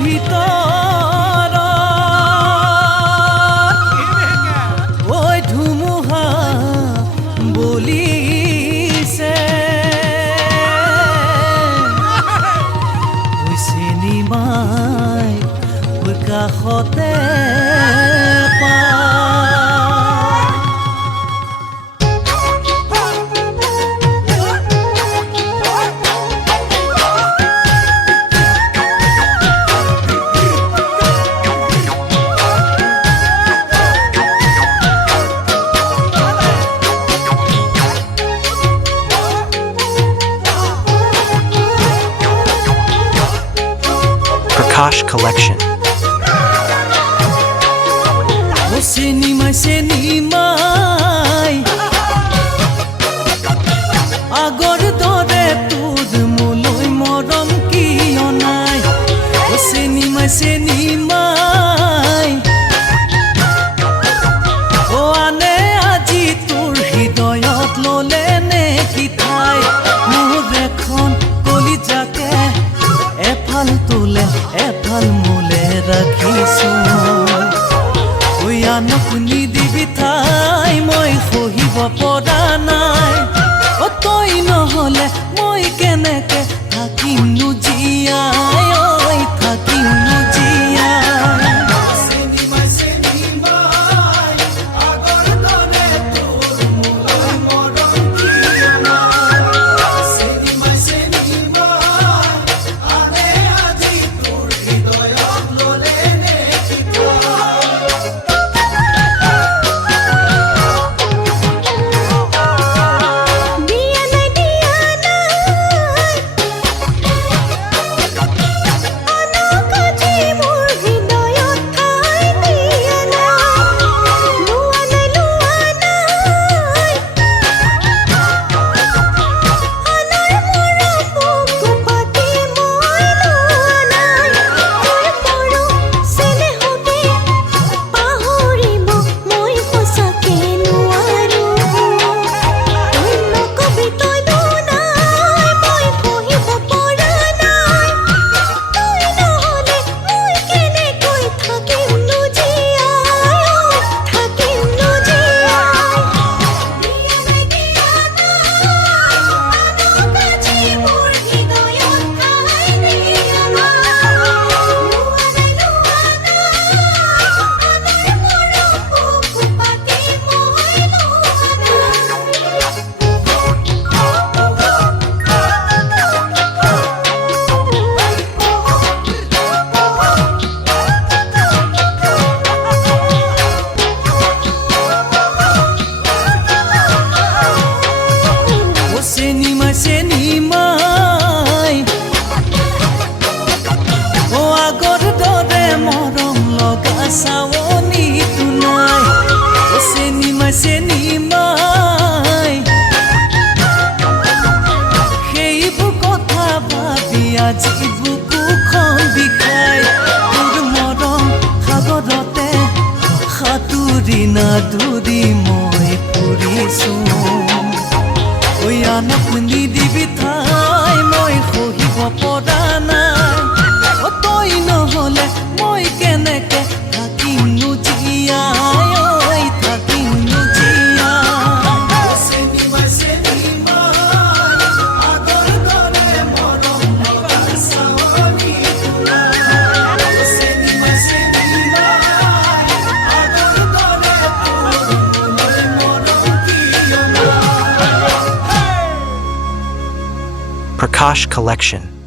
ভিতৰত ঐ ধুমুহা বলিছে চিনিমাই কাষতে Prakash Collection. চিনিমাই আগৰ দৰে তোৰ মোলৈ মৰম কিয় নাই চিনিমাই আনে আজি তোৰ হৃদয়ত ললে নে কি ঠাই মোৰ এখন কলিজাকে এফাল তোলে এফাল মোলে ৰাখিছো আনক নিদিবি ঠাই মই সহিব পৰা নাই তই নহলে মই কেনেকে থাকিম নো জীয়াই থাকিম নো চিনিমাই আগৰ দৰে মৰম লগা চাৱনীটো নাই চিনিমাই সেইবোৰ কথা ভাবি আজি বুকুখন বিষাই তোৰ মৰম সাগৰতে সাঁতুৰি নাদুৰি মই ফুৰিছো আনক নিদিবি ঠাই মই সহিব পৰা নাই তই নহলে মই কেনেকে থাকিম নো জীয়াই থাকিম নো Prakash Collection.